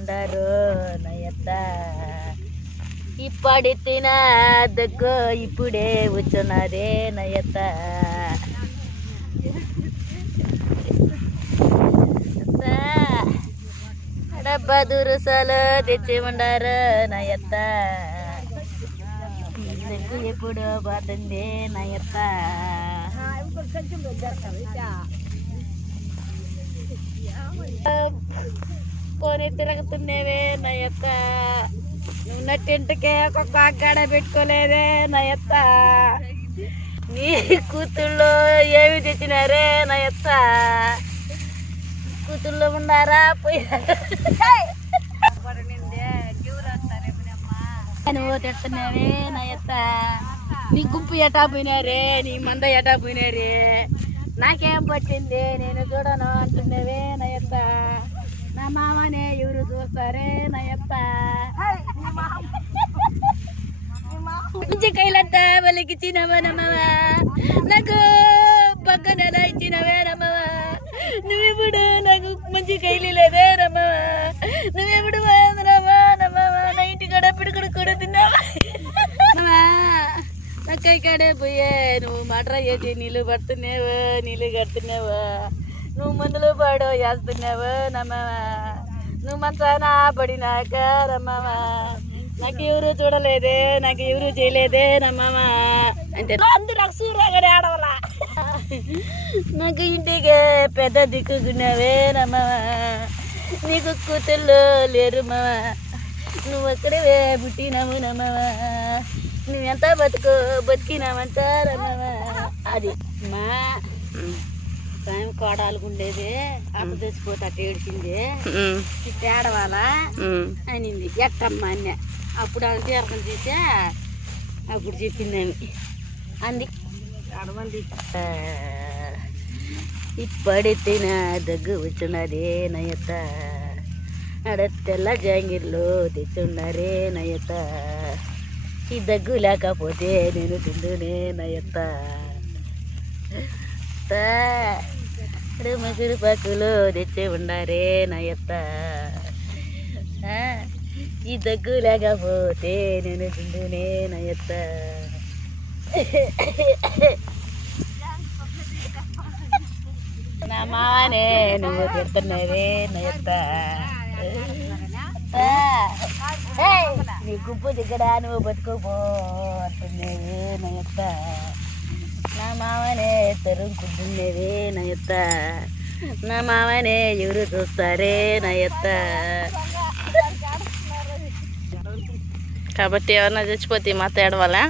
ఉండారు నయత్త ఇప్పటి తిన దగ్గు ఇప్పుడే వచ్చున్నదే నయత్త డబ్బా దురుసాలు తెచ్చి ఉండారు నయత్త దగ్గు ఎప్పుడు పోతుంది నయత్త కొని తిరుగుతున్నేవే నయత్త నువ్వు టెంట్కే ఒక కాడ పెట్టుకోలేదే నయత్త నీ కూతుళ్ళు ఏమి తెచ్చినారే నయత్త కూతుళ్ళు ఉండారా పోయారు నువ్వు తిడుతున్నావే నయత్త నీ గుంపు ఎటా పోయినారే నీ మంద ఎటా పోయినారే నాకేం పట్టింది నేను చూడను అంటున్నావే నయత్త నా మామనే ఎవరు చూస్తారే నయత్త మంచి కైలంతా వాళ్ళకి ఇచ్చినవా నమ్మవా నాకు పక్కన ఎలా ఇచ్చినవే నమ్మవా నువ్వెప్పుడు నాకు మంచి కైలు లేదే నమ్మవా నువ్వెప్పుడు రమ్మా నమ్మవా నా ఇంటి కాడ పిడుకుడు కూడా తిన్నావా అక్కడి కాడే పోయే నువ్వు మటరా చేసి నీళ్ళు పడుతున్నావు నీళ్ళు కడుతున్నావు నువ్వు మందులు పాడు వేస్తున్నావు నమ్మవా నువ్వు మంచాన పడినాక రమ్మవా నాకు ఎవరు చూడలేదే నాకు ఎవరు చేయలేదే నమ్మవా అంటే అందరూ నాకు సూర్యగానే ఆడవాలా నాకు ఇంటికి పెద్ద దిక్కుకున్నావే నమ్మవా నీకు కూతుళ్ళు లేరు మావా నువ్వు అక్కడే పుట్టినావు నమ్మవా నువ్వెంత బతికినావంటారమ్మా అది మా టైం కోడాలుగుండేది అట్ట తెచ్చిపోతే అట్ట ఏడిచింది తేడవాలా అనింది ఎట్టమ్మా అన్న అప్పుడు ఆమె తీరకం చేసా అప్పుడు చెప్పిందని అంది అడవంది ఇప్పటి తిన దగ్గు వచ్చున్నదే నయత అడ తెల్ల జాంగిర్లు తెచ్చున్నారే నయత ఈ దగ్గు లేకపోతే నేను తిండునే నయత్త మసురు పక్కులు తెచ్చి ఉండారే నయత్త ఈ దగ్గు లేకపోతే నేను తిండునే నయత్త నా మానే నువ్వు తిడుతున్నావే నయత్త నీ గుంపు దగ్గర నువ్వు బతుకోపో అంటున్నావే నయత్త నా మామనే తరుముకుంటున్నావే నయత్త నా మామనే ఎవరు చూస్తారే నయత్త కాబట్టి ఎవరన్నా చచ్చిపోతే మా తేడవాలా